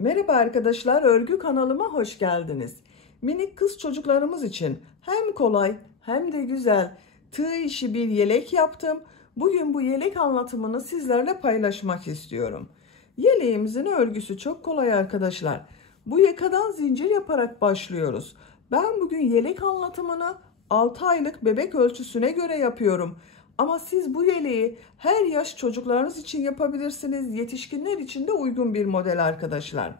Merhaba arkadaşlar, örgü kanalıma hoş geldiniz. Minik kız çocuklarımız için hem kolay hem de güzel tığ işi bir yelek yaptım. Bugün bu yelek anlatımını sizlerle paylaşmak istiyorum. Yeleğimizin örgüsü çok kolay arkadaşlar. Bu yakadan zincir yaparak başlıyoruz. Ben bugün yelek anlatımını 6 aylık bebek ölçüsüne göre yapıyorum. Ama siz bu yeleği her yaş çocuklarınız için yapabilirsiniz. Yetişkinler için de uygun bir model arkadaşlar.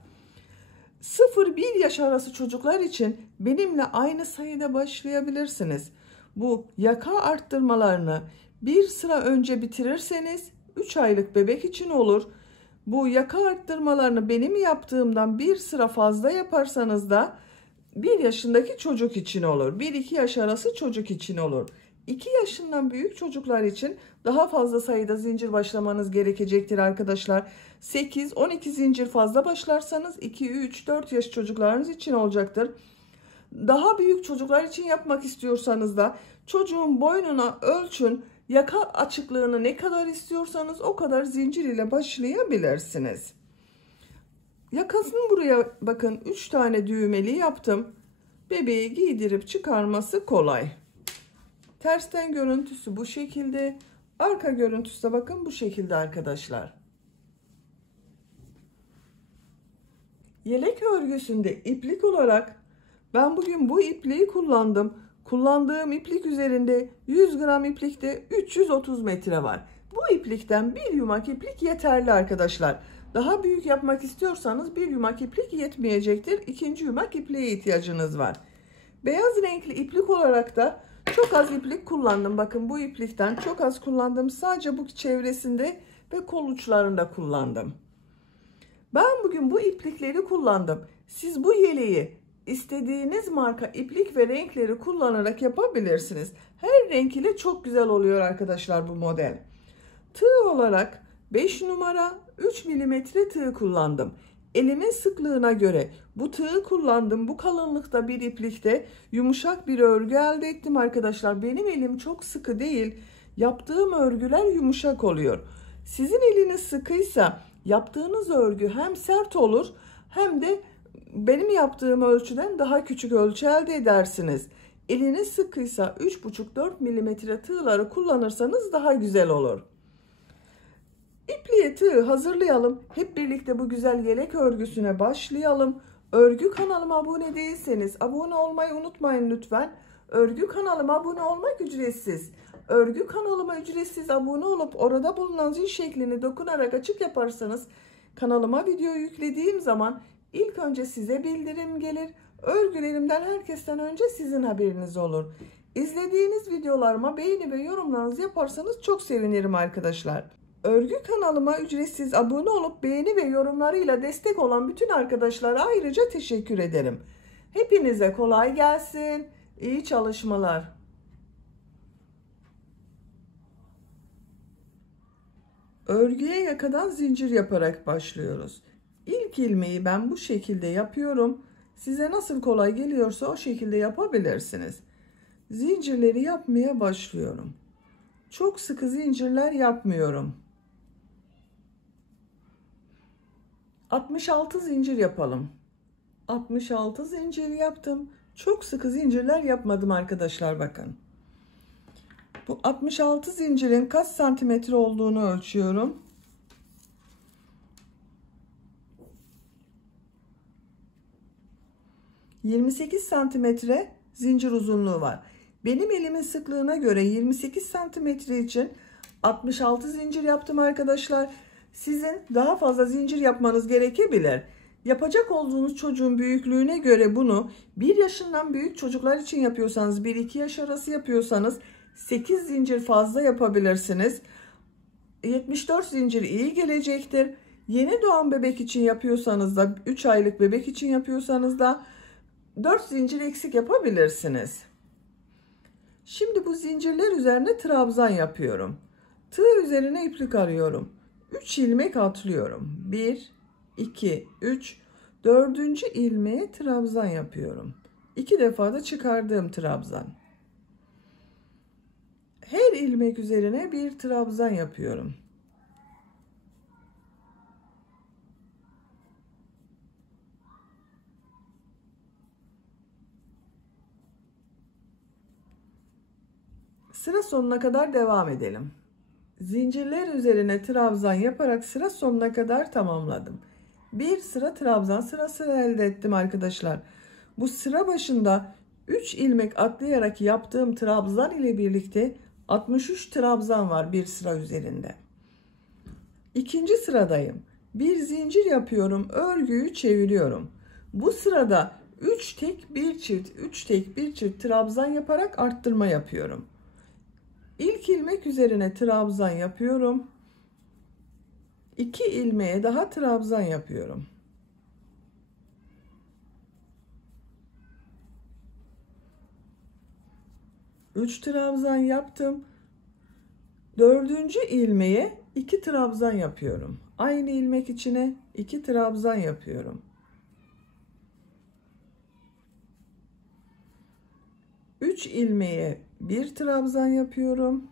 0-1 yaş arası çocuklar için benimle aynı sayıda başlayabilirsiniz. Bu yaka arttırmalarını bir sıra önce bitirirseniz 3 aylık bebek için olur. Bu yaka arttırmalarını benim yaptığımdan bir sıra fazla yaparsanız da 1 yaşındaki çocuk için olur. 1-2 yaş arası çocuk için olur. 2 yaşından büyük çocuklar için daha fazla sayıda zincir başlamanız gerekecektir arkadaşlar. 8-12 zincir fazla başlarsanız 2-3-4 yaş çocuklarınız için olacaktır. Daha büyük çocuklar için yapmak istiyorsanız da çocuğun boynuna ölçün. Yaka açıklığını ne kadar istiyorsanız o kadar zincir ile başlayabilirsiniz. Yakasını buraya bakın 3 tane düğmeli yaptım. Bebeği giydirip çıkarması kolay. Tersten görüntüsü bu şekilde. Arka görüntüsü de bakın bu şekilde arkadaşlar. Yelek örgüsünde iplik olarak ben bugün bu ipliği kullandım. Kullandığım iplik üzerinde 100 gram iplikte 330 metre var. Bu iplikten bir yumak iplik yeterli arkadaşlar. Daha büyük yapmak istiyorsanız bir yumak iplik yetmeyecektir. İkinci yumak ipliğe ihtiyacınız var. Beyaz renkli iplik olarak da çok az iplik kullandım. Bakın bu iplikten çok az kullandım. Sadece bu çevresinde ve kol uçlarında kullandım. Ben bugün bu iplikleri kullandım. Siz bu yeleği istediğiniz marka iplik ve renkleri kullanarak yapabilirsiniz. Her renk ile çok güzel oluyor arkadaşlar bu model. Tığ olarak 5 numara 3 milimetre tığ kullandım. Elimin sıklığına göre bu tığı kullandım. Bu kalınlıkta bir iplikte yumuşak bir örgü elde ettim arkadaşlar. Benim elim çok sıkı değil. Yaptığım örgüler yumuşak oluyor. Sizin eliniz sıkıysa yaptığınız örgü hem sert olur hem de benim yaptığım ölçüden daha küçük ölçü elde edersiniz. Eliniz sıkıysa 3,5-4 milimetre tığları kullanırsanız daha güzel olur. İpliğe tığ hazırlayalım. Hep birlikte bu güzel yelek örgüsüne başlayalım. Örgü kanalıma abone değilseniz abone olmayı unutmayın lütfen. Örgü kanalıma abone olmak ücretsiz. Örgü kanalıma ücretsiz abone olup orada bulunan zil şeklini dokunarak açık yaparsanız kanalıma video yüklediğim zaman ilk önce size bildirim gelir. Örgülerimden herkesten önce sizin haberiniz olur. İzlediğiniz videolarıma beğeni ve yorumlarınızı yaparsanız çok sevinirim arkadaşlar. Örgü kanalıma ücretsiz abone olup beğeni ve yorumlarıyla destek olan bütün arkadaşlara ayrıca teşekkür ederim. Hepinize kolay gelsin. İyi çalışmalar. Örgüye yakadan zincir yaparak başlıyoruz. İlk ilmeği ben bu şekilde yapıyorum. Size nasıl kolay geliyorsa o şekilde yapabilirsiniz. Zincirleri yapmaya başlıyorum. Çok sıkı zincirler yapmıyorum. 66 zincir yapalım. 66 zincir yaptım. Çok sıkı zincirler yapmadım arkadaşlar bakın. Bu 66 zincirin kaç santimetre olduğunu ölçüyorum. ...28 santimetre zincir uzunluğu var. Benim elimin sıklığına göre 28 santimetre için 66 zincir yaptım arkadaşlar. Sizin daha fazla zincir yapmanız gerekebilir. Yapacak olduğunuz çocuğun büyüklüğüne göre bunu 1 yaşından büyük çocuklar için yapıyorsanız 1-2 yaş arası yapıyorsanız 8 zincir fazla yapabilirsiniz. 74 zincir iyi gelecektir. Yeni doğan bebek için yapıyorsanız da 3 aylık bebek için yapıyorsanız da 4 zincir eksik yapabilirsiniz. Şimdi bu zincirler üzerine trabzan yapıyorum. Tığ üzerine iplik arıyorum. 3 ilmek atlıyorum. 1, 2, 3, 4. ilmeğe trabzan yapıyorum. 2 defa da çıkardığım trabzan. Her ilmek üzerine bir trabzan yapıyorum. Sıra sonuna kadar devam edelim. Zincirler üzerine trabzan yaparak sıra sonuna kadar tamamladım. Bir sıra trabzan sırası elde ettim arkadaşlar. Bu sıra başında 3 ilmek atlayarak yaptığım trabzan ile birlikte 63 trabzan var bir sıra üzerinde. İkinci sıradayım. Bir zincir yapıyorum, örgüyü çeviriyorum. Bu sırada 3 tek bir çift, 3 tek bir çift trabzan yaparak arttırma yapıyorum. İlk ilmek üzerine trabzan yapıyorum. 2 ilmeğe daha trabzan yapıyorum. Üç trabzan yaptım. Dördüncü ilmeğe 2 trabzan yapıyorum. Aynı ilmek içine 2 trabzan yapıyorum. 3 ilmeğe 1 trabzan yapıyorum.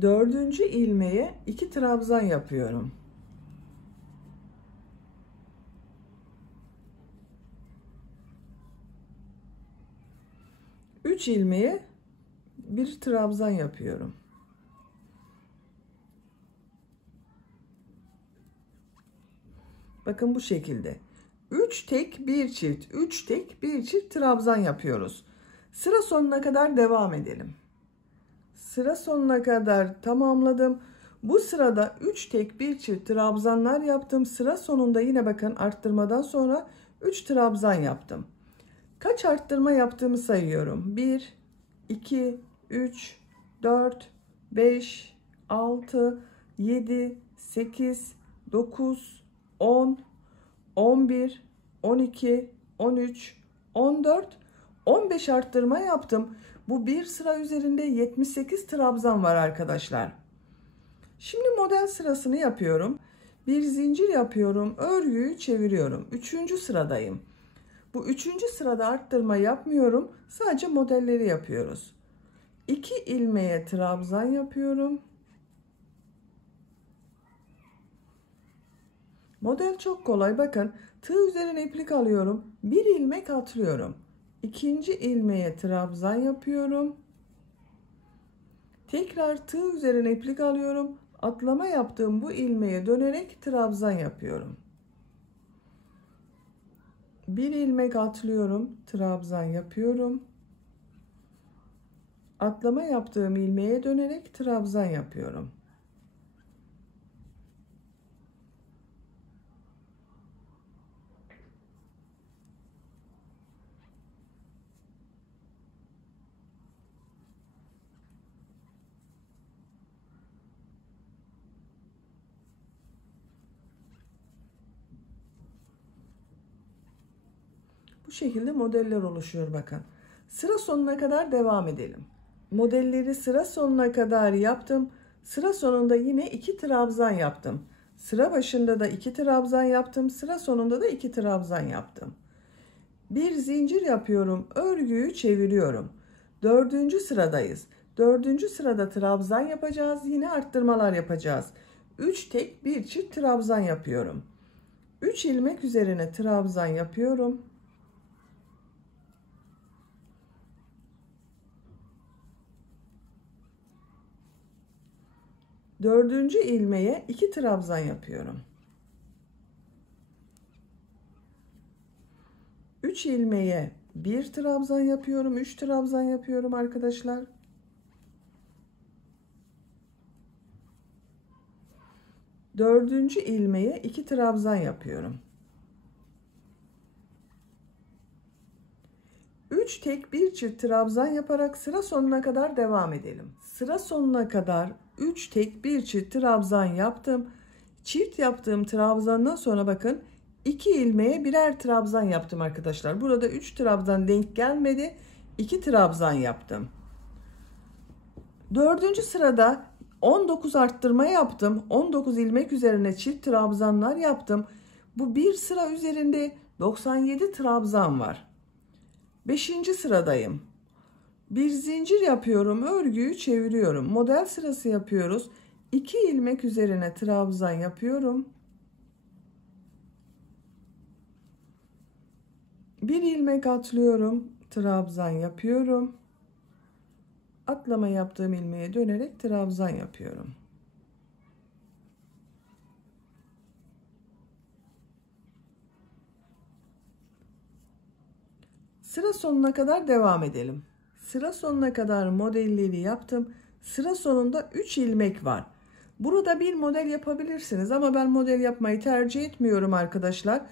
Dördüncü ilmeğe 2 trabzan yapıyorum. Üç ilmeğe bir trabzan yapıyorum. Bakın bu şekilde. 3 tek bir çift, 3 tek bir çift trabzan yapıyoruz. Sıra sonuna kadar devam edelim. Sıra sonuna kadar tamamladım. Bu sırada 3 tek bir çift trabzanlar yaptım. Sıra sonunda yine bakın arttırmadan sonra 3 trabzan yaptım. Kaç arttırma yaptığımı sayıyorum. 1, 2, 3, 4, 5, 6, 7, 8, 9, 10, 11, 12, 13, 14, 15 arttırma yaptım. Bu bir sıra üzerinde 78 trabzan var arkadaşlar. Şimdi model sırasını yapıyorum. Bir zincir yapıyorum. Örgüyü çeviriyorum. Üçüncü sıradayım. Bu üçüncü sırada arttırma yapmıyorum. Sadece modelleri yapıyoruz. 2 ilmeğe trabzan yapıyorum. Model çok kolay. Bakın tığ üzerine iplik alıyorum. Bir ilmek atlıyorum. İkinci ilmeğe trabzan yapıyorum. Tekrar tığ üzerine iplik alıyorum. Atlama yaptığım bu ilmeğe dönerek trabzan yapıyorum. Bir ilmek atlıyorum. Trabzan yapıyorum. Atlama yaptığım ilmeğe dönerek trabzan yapıyorum. Bu şekilde modeller oluşuyor bakın. Sıra sonuna kadar devam edelim. Modelleri sıra sonuna kadar yaptım. Sıra sonunda yine 2 trabzan yaptım. Sıra başında da 2 trabzan yaptım. Sıra sonunda da 2 trabzan yaptım. Bir zincir yapıyorum. Örgüyü çeviriyorum. Dördüncü sıradayız. Dördüncü sırada trabzan yapacağız. Yine arttırmalar yapacağız. 3 tek bir çift trabzan yapıyorum. 3 ilmek üzerine trabzan yapıyorum. Dördüncü ilmeğe 2 trabzan yapıyorum. 3 ilmeğe 1 trabzan yapıyorum. 3 trabzan yapıyorum arkadaşlar. Dördüncü ilmeğe 2 trabzan yapıyorum. 3 tek bir çift trabzan yaparak sıra sonuna kadar devam edelim. Sıra sonuna kadar 3 tek bir çift trabzan yaptım. Çift yaptığım trabzandan sonra bakın 2 ilmeğe birer trabzan yaptım arkadaşlar. Burada 3 trabzan denk gelmedi. 2 trabzan yaptım. Dördüncü sırada 19 arttırma yaptım. 19 ilmek üzerine çift trabzanlar yaptım. Bu bir sıra üzerinde 97 trabzan var. 5. sıradayım. Bir zincir yapıyorum, örgüyü çeviriyorum. Model sırası yapıyoruz. 2 ilmek üzerine trabzan yapıyorum. Bir ilmek atlıyorum, trabzan yapıyorum. Atlama yaptığım ilmeğe dönerek trabzan yapıyorum. Sıra sonuna kadar devam edelim. Sıra sonuna kadar modelleri yaptım. Sıra sonunda 3 ilmek var. Burada bir model yapabilirsiniz ama ben model yapmayı tercih etmiyorum arkadaşlar.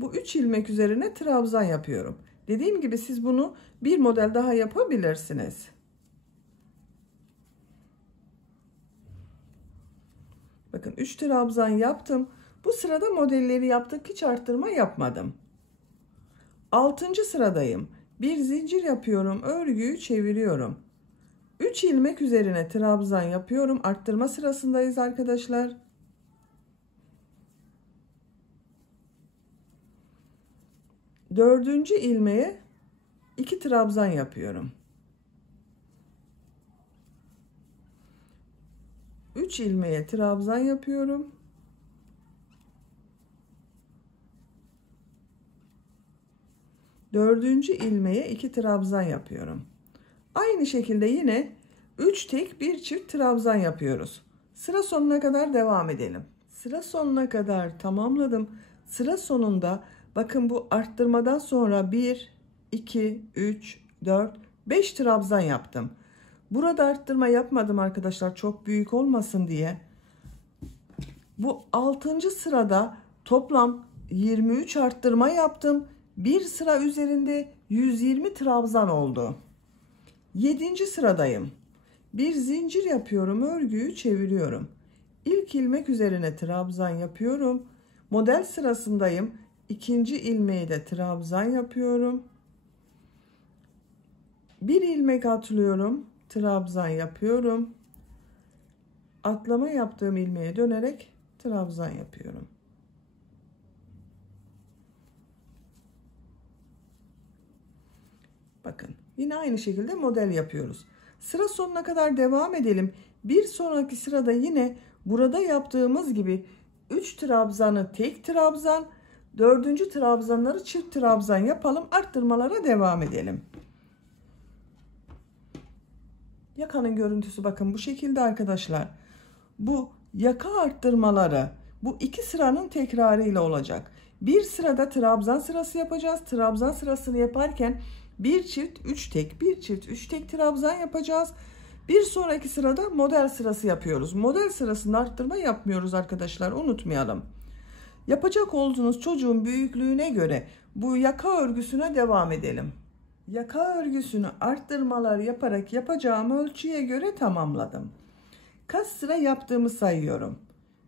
Bu 3 ilmek üzerine trabzan yapıyorum. Dediğim gibi siz bunu bir model daha yapabilirsiniz. Bakın 3 trabzan yaptım. Bu sırada modelleri yaptık. Hiç arttırma yapmadım. 6. sıradayım. Bir zincir yapıyorum. Örgüyü çeviriyorum. 3 ilmek üzerine trabzan yapıyorum. Arttırma sırasındayız arkadaşlar. Dördüncü ilmeğe 2 trabzan yapıyorum. 3 ilmeğe trabzan yapıyorum. Dördüncü ilmeğe 2 trabzan yapıyorum. Aynı şekilde yine 3 tek bir çift trabzan yapıyoruz. Sıra sonuna kadar devam edelim. Sıra sonuna kadar tamamladım. Sıra sonunda bakın bu arttırmadan sonra 1, 2, 3, 4, 5 trabzan yaptım. Burada arttırma yapmadım arkadaşlar, çok büyük olmasın diye. Bu 6. sırada toplam 23 arttırma yaptım. Bir sıra üzerinde 120 trabzan oldu. 7. sıradayım. Bir zincir yapıyorum, örgüyü çeviriyorum. İlk ilmek üzerine trabzan yapıyorum. Model sırasındayım. İkinci ilmeği de trabzan yapıyorum. Bir ilmek atlıyorum, trabzan yapıyorum. Atlama yaptığım ilmeğe dönerek trabzan yapıyorum. Bakın yine aynı şekilde model yapıyoruz. Sıra sonuna kadar devam edelim. Bir sonraki sırada yine burada yaptığımız gibi 3 trabzanı tek trabzan, 4. trabzanları çift trabzan yapalım. Arttırmalara devam edelim. Yakanın görüntüsü bakın bu şekilde arkadaşlar. Bu yaka arttırmaları bu 2 sıranın tekrarıyla olacak. Bir sırada trabzan sırası yapacağız. Trabzan sırasını yaparken bir çift 3 tek, bir çift 3 tek trabzan yapacağız. Bir sonraki sırada model sırası yapıyoruz. Model sırasında arttırma yapmıyoruz arkadaşlar, unutmayalım. Yapacak olduğunuz çocuğun büyüklüğüne göre bu yaka örgüsüne devam edelim. Yaka örgüsünü arttırmalar yaparak yapacağım ölçüye göre tamamladım. Kaç sıra yaptığımı sayıyorum.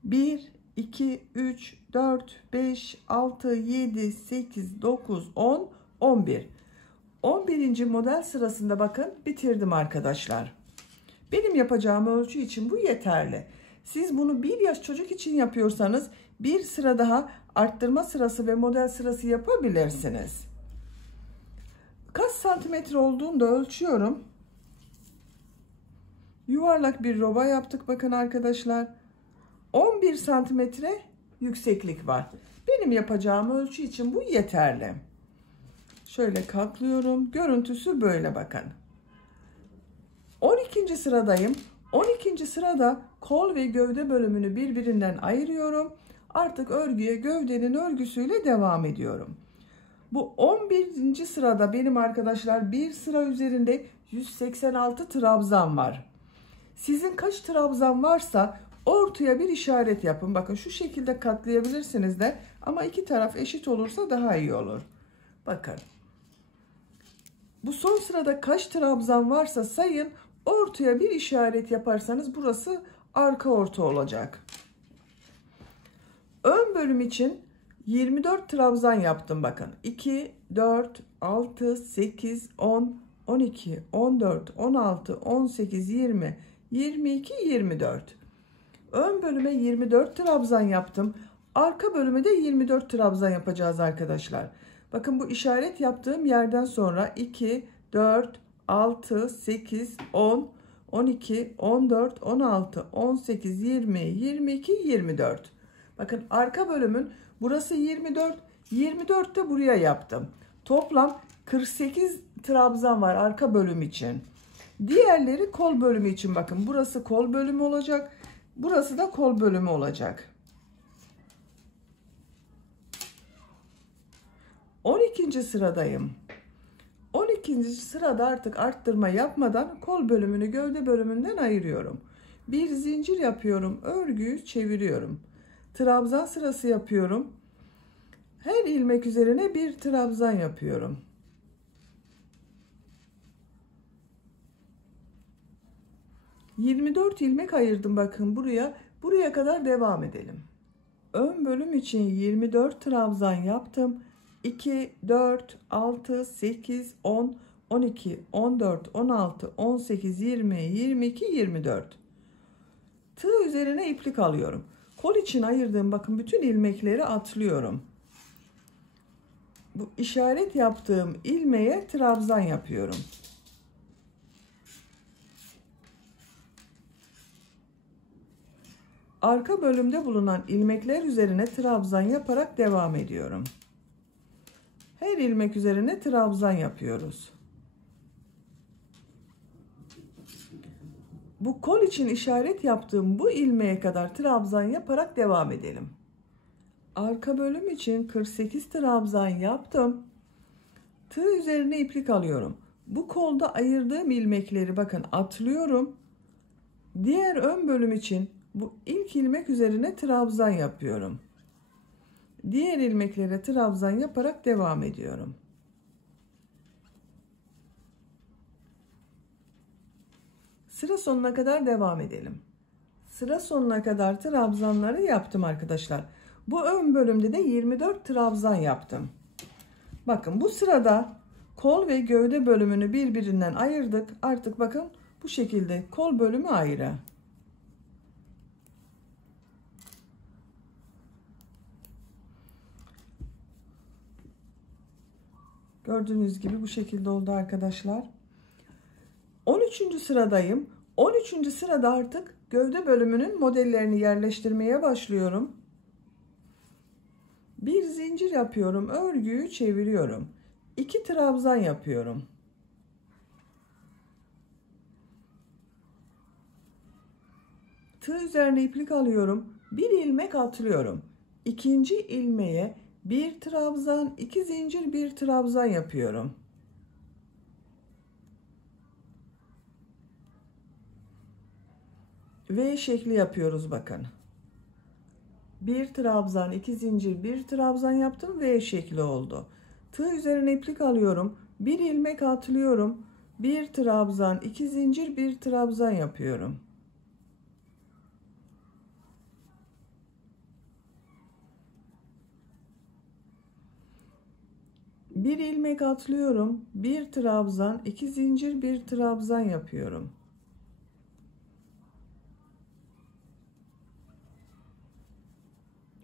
1, 2, 3, 4, 5, 6, 7, 8, 9, 10, 11. 11. model sırasında bakın bitirdim arkadaşlar. Benim yapacağım ölçü için bu yeterli. Siz bunu 1 yaş çocuk için yapıyorsanız bir sıra daha arttırma sırası ve model sırası yapabilirsiniz. Kaç santimetre olduğunu da ölçüyorum. Yuvarlak bir roba yaptık bakın arkadaşlar. 11 santimetre yükseklik var. Benim yapacağım ölçü için bu yeterli. Şöyle katlıyorum. Görüntüsü böyle bakın. 12. sıradayım. 12. sırada kol ve gövde bölümünü birbirinden ayırıyorum. Artık örgüye gövdenin örgüsüyle devam ediyorum. Bu 11. sırada benim arkadaşlar bir sıra üzerinde 186 trabzan var. Sizin kaç trabzan varsa ortaya bir işaret yapın. Bakın şu şekilde katlayabilirsiniz de ama iki taraf eşit olursa daha iyi olur. Bakın. Bu son sırada kaç trabzan varsa sayın, ortaya bir işaret yaparsanız burası arka orta olacak. Ön bölüm için 24 trabzan yaptım bakın. 2, 4, 6, 8, 10, 12, 14, 16, 18, 20, 22, 24. Ön bölüme 24 trabzan yaptım. Arka bölüme de 24 trabzan yapacağız arkadaşlar. Bakın bu işaret yaptığım yerden sonra 2, 4, 6, 8, 10, 12, 14, 16, 18, 20, 22, 24. Bakın arka bölümün burası 24. 24 de buraya yaptım. Toplam 48 trabzan var arka bölüm için. Diğerleri kol bölümü için, bakın burası kol bölümü olacak. Burası da kol bölümü olacak. 12. sıradayım. 12. sırada artık arttırma yapmadan kol bölümünü gövde bölümünden ayırıyorum. Bir zincir yapıyorum. Örgüyü çeviriyorum. Trabzan sırası yapıyorum. Her ilmek üzerine bir trabzan yapıyorum. ...24 ilmek ayırdım bakın buraya. Buraya kadar devam edelim. Ön bölüm için 24 trabzan yaptım. 2, 4, 6, 8, 10, 12, 14, 16, 18, 20, 22, 24. Tığ üzerine iplik alıyorum. Kol için ayırdığım bakın bütün ilmekleri atlıyorum. Bu işaret yaptığım ilmeğe trabzan yapıyorum. Arka bölümde bulunan ilmekler üzerine trabzan yaparak devam ediyorum. Her ilmek üzerine trabzan yapıyoruz. Bu kol için işaret yaptığım bu ilmeğe kadar trabzan yaparak devam edelim. Arka bölüm için 48 trabzan yaptım. Tığ üzerine iplik alıyorum. Bu kolda ayırdığım ilmekleri bakın atlıyorum. Diğer ön bölüm için bu ilk ilmek üzerine trabzan yapıyorum. Diğer ilmeklere trabzan yaparak devam ediyorum. Sıra sonuna kadar devam edelim. Sıra sonuna kadar trabzanları yaptım arkadaşlar. Bu ön bölümde de 24 trabzan yaptım. Bakın bu sırada kol ve gövde bölümünü birbirinden ayırdık. Artık bakın bu şekilde kol bölümü ayrı. Gördüğünüz gibi bu şekilde oldu arkadaşlar. 13. sıradayım. 13. sırada artık gövde bölümünün modellerini yerleştirmeye başlıyorum. Bir zincir yapıyorum. Örgüyü çeviriyorum. 2 trabzan yapıyorum. Tığ üzerine iplik alıyorum. Bir ilmek atlıyorum. İkinci ilmeğe bir trabzan, 2 zincir, bir trabzan yapıyorum. V şekli yapıyoruz bakın. Bir trabzan, 2 zincir, bir trabzan yaptım. V şekli oldu. Tığ üzerine iplik alıyorum. Bir ilmek atlıyorum. Bir trabzan, 2 zincir, bir trabzan yapıyorum. Bir ilmek atlıyorum. Bir trabzan, 2 zincir, bir trabzan yapıyorum.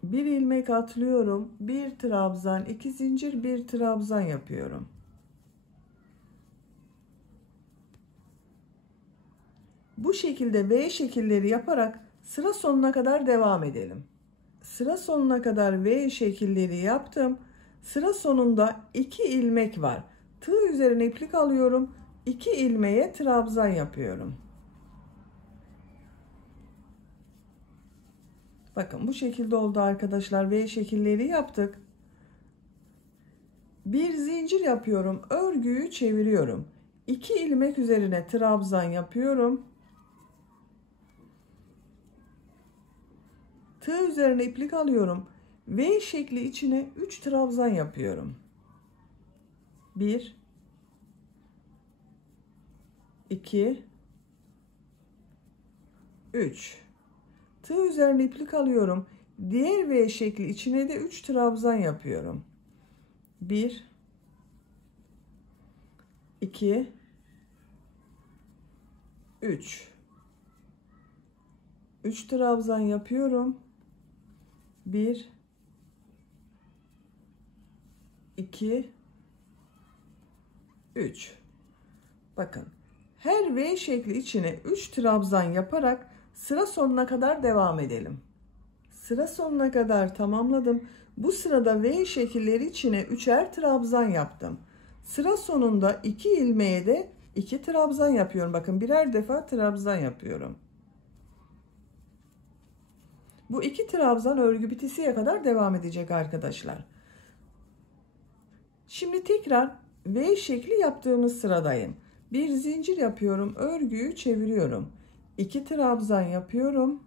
Bir ilmek atlıyorum. Bir trabzan, 2 zincir, bir trabzan yapıyorum. Bu şekilde V şekilleri yaparak sıra sonuna kadar devam edelim. Sıra sonuna kadar V şekilleri yaptım. Sıra sonunda 2 ilmek var. Tığ üzerine iplik alıyorum. 2 ilmeğe trabzan yapıyorum. Bakın bu şekilde oldu arkadaşlar. V şekilleri yaptık. Bir zincir yapıyorum. Örgüyü çeviriyorum. 2 ilmek üzerine trabzan yapıyorum. Tığ üzerine iplik alıyorum. V şekli içine 3 trabzan yapıyorum. 1 2 3. Tığ üzerine iplik alıyorum. Diğer V şekli içine de 3 trabzan yapıyorum. 1 2 3. 3 trabzan yapıyorum. 1 2 3. Bakın, her V şekli içine 3 trabzan yaparak sıra sonuna kadar devam edelim. Sıra sonuna kadar tamamladım. Bu sırada V şekilleri içine 3'er trabzan yaptım. Sıra sonunda 2 ilmeğe de 2 trabzan yapıyorum. Bakın, birer defa trabzan yapıyorum. Bu 2 trabzan örgü bitesiye kadar devam edecek arkadaşlar. Şimdi tekrar V şekli yaptığımız sıradayım. Bir zincir yapıyorum, örgüyü çeviriyorum. 2 trabzan yapıyorum.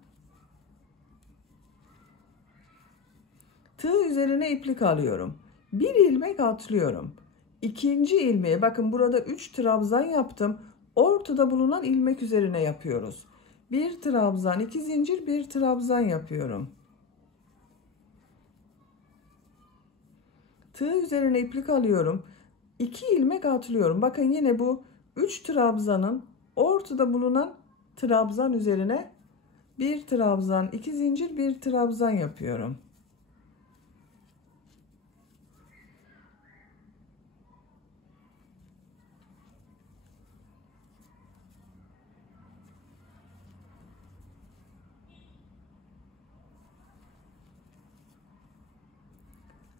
Tığ üzerine iplik alıyorum. Bir ilmek atlıyorum. İkinci ilmeğe, bakın burada 3 trabzan yaptım. Ortada bulunan ilmek üzerine yapıyoruz. Bir trabzan, 2 zincir, bir trabzan yapıyorum. Tığ üzerine iplik alıyorum. 2 ilmek atlıyorum. Bakın, yine bu 3 trabzanın ortada bulunan trabzan üzerine bir trabzan, 2 zincir, bir trabzan yapıyorum.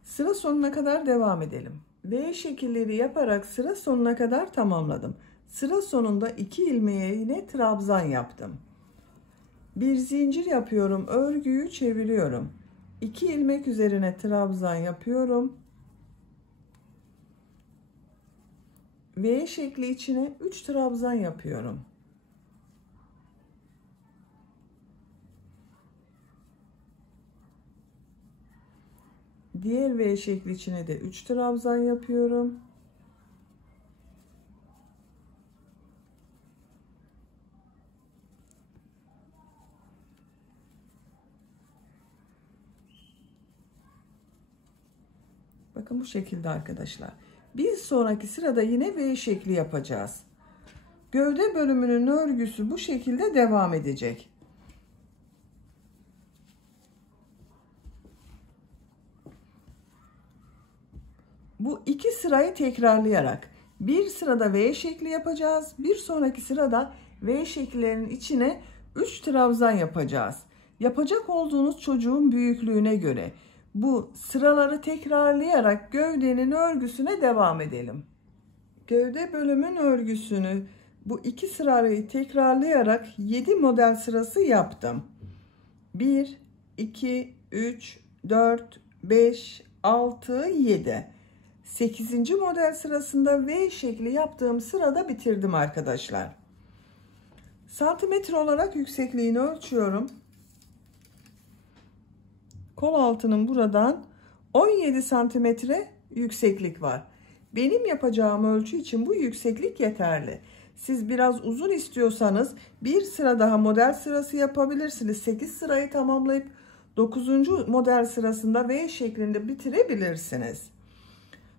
Sıra sonuna kadar devam edelim. V şekilleri yaparak sıra sonuna kadar tamamladım. Sıra sonunda 2 ilmeğe yine trabzan yaptım. Bir zincir yapıyorum, örgüyü çeviriyorum. 2 ilmek üzerine trabzan yapıyorum. V şekli içine 3 trabzan yapıyorum. Diğer V şekli içine de 3 trabzan yapıyorum. Bakın, bu şekilde arkadaşlar. Bir sonraki sırada yine V şekli yapacağız. Gövde bölümünün örgüsü bu şekilde devam edecek. Bu iki sırayı tekrarlayarak bir sırada V şekli yapacağız. Bir sonraki sırada V şekillerinin içine 3 trabzan yapacağız. Yapacak olduğunuz çocuğun büyüklüğüne göre bu sıraları tekrarlayarak gövdenin örgüsüne devam edelim. Gövde bölümün örgüsünü bu iki sırayı tekrarlayarak 7 model sırası yaptım. 1, 2, 3, 4, 5, 6, 7. 8. model sırasında V şekli yaptığım sırada bitirdim arkadaşlar. Santimetre olarak yüksekliğini ölçüyorum. Kol altının buradan 17 santimetre yükseklik var. Benim yapacağım ölçü için bu yükseklik yeterli. Siz biraz uzun istiyorsanız bir sıra daha model sırası yapabilirsiniz. 8 sırayı tamamlayıp 9. model sırasında V şeklinde bitirebilirsiniz.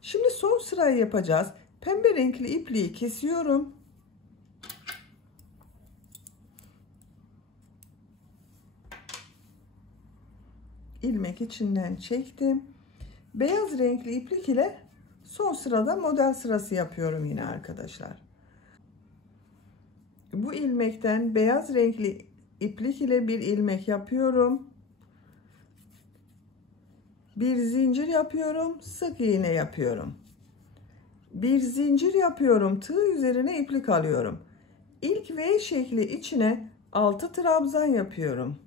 Şimdi son sırayı yapacağız. Pembe renkli ipliği kesiyorum. İlmek içinden çektim. Beyaz renkli iplik ile son sırada model sırası yapıyorum yine arkadaşlar. Bu ilmekten beyaz renkli iplik ile bir ilmek yapıyorum. Bir zincir yapıyorum, sık iğne yapıyorum. Bir zincir yapıyorum, tığ üzerine iplik alıyorum. İlk V şekli içine 6 trabzan yapıyorum.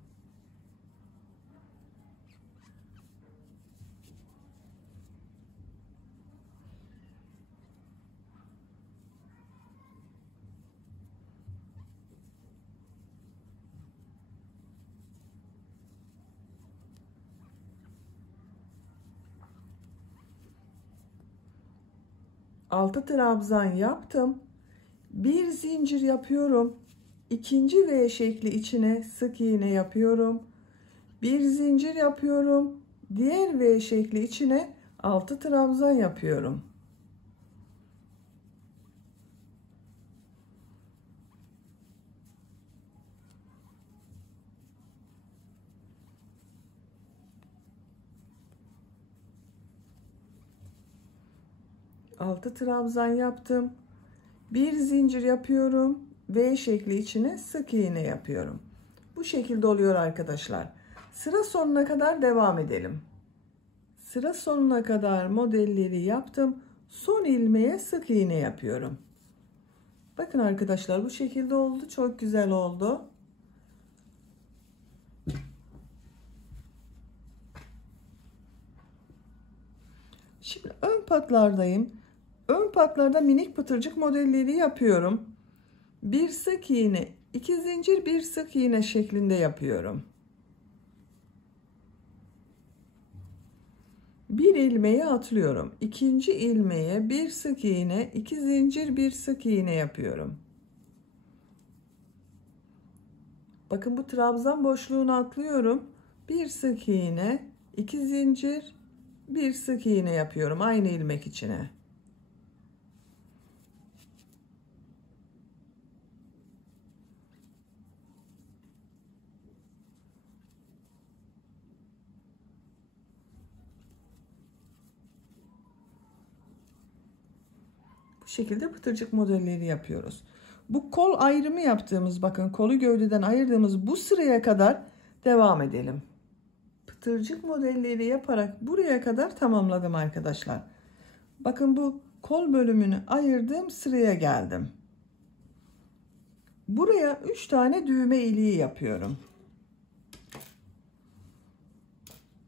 Altı trabzan yaptım. Bir zincir yapıyorum. İkinci V şekli içine sık iğne yapıyorum. Bir zincir yapıyorum. Diğer V şekli içine 6 trabzan yapıyorum. Altı trabzan yaptım. Bir zincir yapıyorum. V şekli içine sık iğne yapıyorum. Bu şekilde oluyor arkadaşlar. Sıra sonuna kadar devam edelim. Sıra sonuna kadar modelleri yaptım. Son ilmeğe sık iğne yapıyorum. Bakın arkadaşlar, bu şekilde oldu. Çok güzel oldu. Şimdi ön patlardayım. Ön patlarda minik pıtırcık modelleri yapıyorum. Bir sık iğne, iki zincir, bir sık iğne şeklinde yapıyorum. Bir ilmeği atlıyorum. İkinci ilmeğe bir sık iğne, iki zincir, bir sık iğne yapıyorum. Bakın, bu trabzan boşluğunu atlıyorum. Bir sık iğne, iki zincir, bir sık iğne yapıyorum aynı ilmek içine. Bu şekilde pıtırcık modelleri yapıyoruz. Bu kol ayrımı yaptığımız, bakın kolu gövdeden ayırdığımız bu sıraya kadar devam edelim. Pıtırcık modelleri yaparak buraya kadar tamamladım arkadaşlar. Bakın, bu kol bölümünü ayırdığım sıraya geldim. Buraya 3 tane düğme iliği yapıyorum.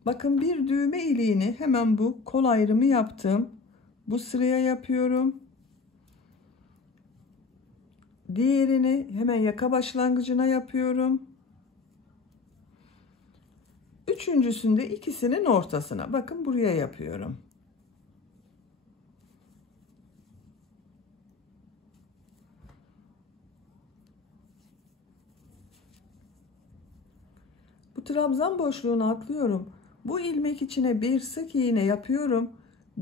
Bakın, bir düğme iliğini hemen bu kol ayrımı yaptım. Bu sıraya yapıyorum. Diğerini hemen yaka başlangıcına yapıyorum. Üçüncüsünde ikisinin ortasına. Bakın, buraya yapıyorum. Bu trabzan boşluğunu atlıyorum. Bu ilmek içine bir sık iğne yapıyorum.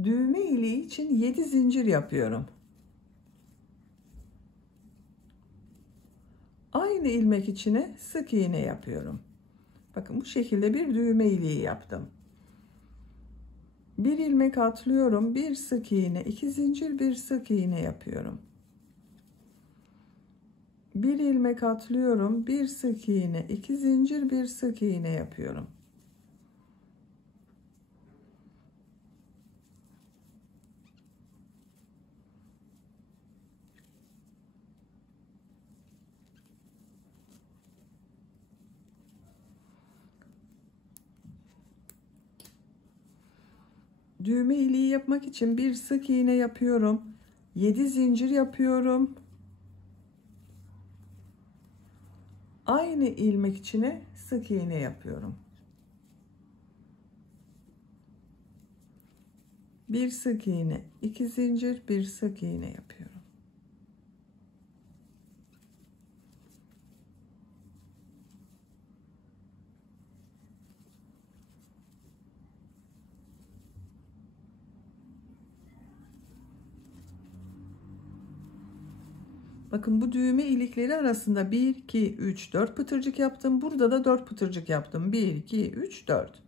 Düğme iliği için 7 zincir yapıyorum. Aynı ilmek içine sık iğne yapıyorum. Bakın, bu şekilde bir düğme iliği yaptım. Bir ilmek atlıyorum, bir sık iğne, iki zincir, bir sık iğne yapıyorum. Bir ilmek atlıyorum, bir sık iğne, iki zincir, bir sık iğne yapıyorum. Düğme iliği yapmak için bir sık iğne yapıyorum. 7 zincir yapıyorum. Aynı ilmek içine sık iğne yapıyorum. Bir sık iğne, 2 zincir, bir sık iğne yapıyorum. Bakın, bu düğme ilikleri arasında 1, 2, 3, 4 pıtırcık yaptım. Burada da 4 pıtırcık yaptım. 1, 2, 3, 4.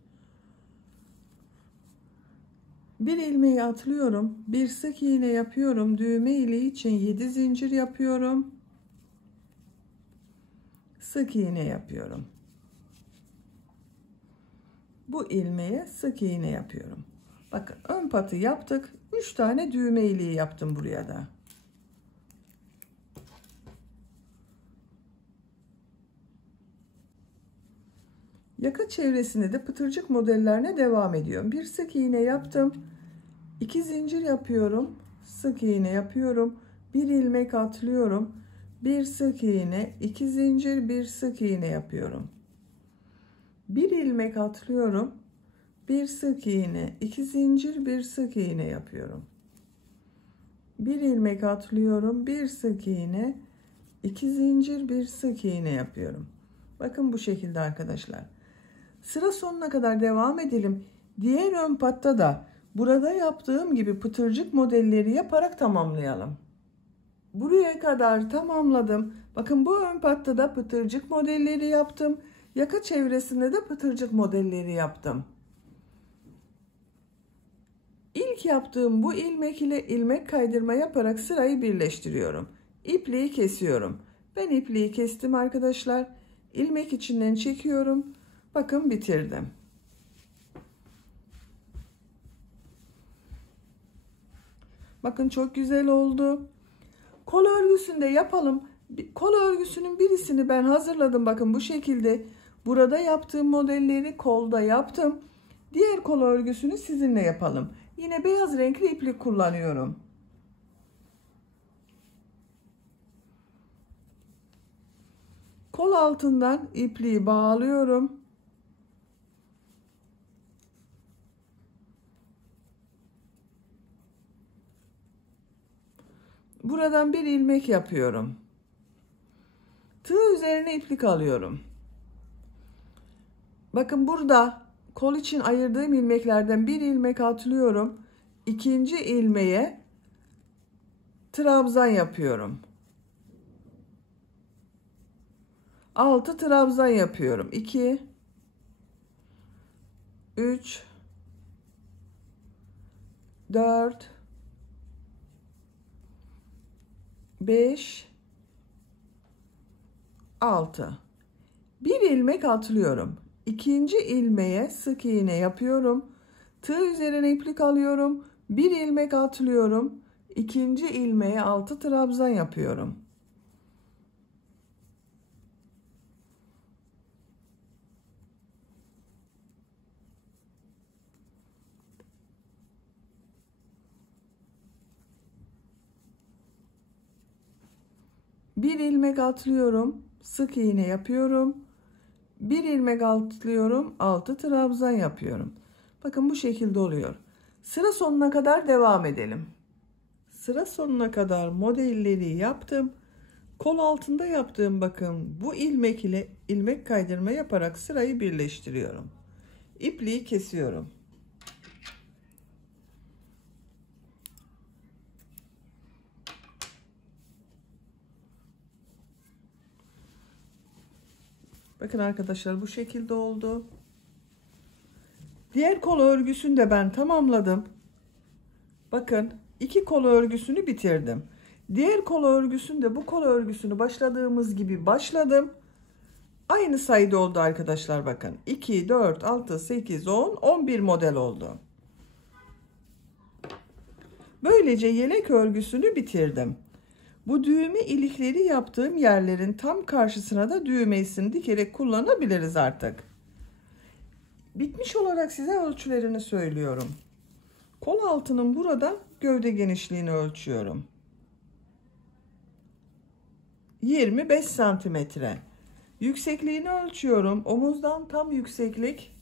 Bir ilmeği atlıyorum. Bir sık iğne yapıyorum. Düğme iliği için 7 zincir yapıyorum. Sık iğne yapıyorum. Bu ilmeğe sık iğne yapıyorum. Bakın, ön patı yaptık. 3 tane düğme iliği yaptım buraya da. Yaka çevresinde de pıtırcık modellerine devam ediyorum. Bir sık iğne yaptım. 2 zincir yapıyorum. Sık iğne yapıyorum. Bir ilmek atlıyorum. Bir sık iğne, 2 zincir, bir sık iğne yapıyorum. Bir ilmek atlıyorum. Bir sık iğne, 2 zincir, bir sık iğne yapıyorum. Bir ilmek atlıyorum. Bir sık iğne, 2 zincir, bir sık iğne yapıyorum. Bakın, bu şekilde arkadaşlar. Sıra sonuna kadar devam edelim. Diğer ön patta da burada yaptığım gibi pıtırcık modelleri yaparak tamamlayalım. Buraya kadar tamamladım. Bakın, bu ön patta da pıtırcık modelleri yaptım. Yaka çevresinde de pıtırcık modelleri yaptım. İlk yaptığım bu ilmek ile ilmek kaydırma yaparak sırayı birleştiriyorum. İpliği kesiyorum. Ben ipliği kestim arkadaşlar. İlmek içinden çekiyorum. Bakın bitirdim. Bakın çok güzel oldu. Kol örgüsünde yapalım. Kol örgüsünün birisini ben hazırladım. Bakın bu şekilde. Burada yaptığım modelleri kolda yaptım. Diğer kol örgüsünü sizinle yapalım. Yine beyaz renkli iplik kullanıyorum. Kol altından ipliği bağlıyorum. Buradan bir ilmek yapıyorum. Tığ üzerine iplik alıyorum. Bakın burada kol için ayırdığım ilmeklerden bir ilmek atlıyorum. İkinci ilmeğe trabzan yapıyorum. 6 trabzan yapıyorum. 2 3 4 5 6. Bir ilmek atlıyorum. İkinci ilmeğe sık iğne yapıyorum. Tığ üzerine iplik alıyorum. Bir ilmek atlıyorum. İkinci ilmeğe 6 trabzan yapıyorum. Bir ilmek atlıyorum. Sık iğne yapıyorum. Bir ilmek atlıyorum. 6 trabzan yapıyorum. Bakın bu şekilde oluyor. Sıra sonuna kadar devam edelim. Sıra sonuna kadar modelleri yaptım. Kol altında yaptığım bakın bu ilmek ile ilmek kaydırma yaparak sırayı birleştiriyorum. İpliği kesiyorum. Bakın arkadaşlar bu şekilde oldu. Diğer kol örgüsünü de ben tamamladım. Bakın iki kol örgüsünü bitirdim. Diğer kol örgüsünde bu kol örgüsünü başladığımız gibi başladım. Aynı sayıda oldu arkadaşlar bakın. 2, 4, 6, 8, 10, 11 model oldu. Böylece yelek örgüsünü bitirdim. Bu düğme ilikleri yaptığım yerlerin tam karşısına da düğmesini dikerek kullanabiliriz artık. Bitmiş olarak size ölçülerini söylüyorum. Kol altının burada gövde genişliğini ölçüyorum. 25 santimetre. Yüksekliğini ölçüyorum. Omuzdan tam yükseklik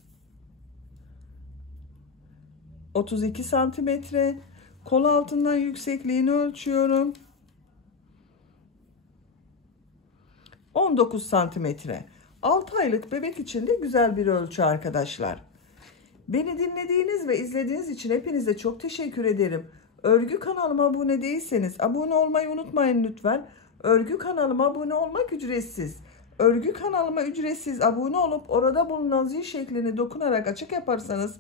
32 santimetre. Kol altından yüksekliğini ölçüyorum. 19 santimetre. 6 aylık bebek için de güzel bir ölçü arkadaşlar. Beni dinlediğiniz ve izlediğiniz için hepinize çok teşekkür ederim. Örgü kanalıma abone değilseniz abone olmayı unutmayın lütfen. Örgü kanalıma abone olmak ücretsiz. Örgü kanalıma ücretsiz abone olup orada bulunan zil şeklini dokunarak açık yaparsanız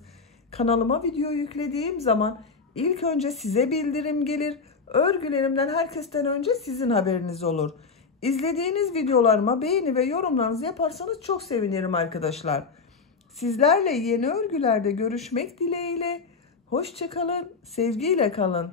kanalıma video yüklediğim zaman ilk önce size bildirim gelir. Örgülerimden herkesten önce sizin haberiniz olur. İzlediğiniz videolarıma beğeni ve yorumlarınızı yaparsanız çok sevinirim arkadaşlar. Sizlerle yeni örgülerde görüşmek dileğiyle. Hoşça kalın, sevgiyle kalın.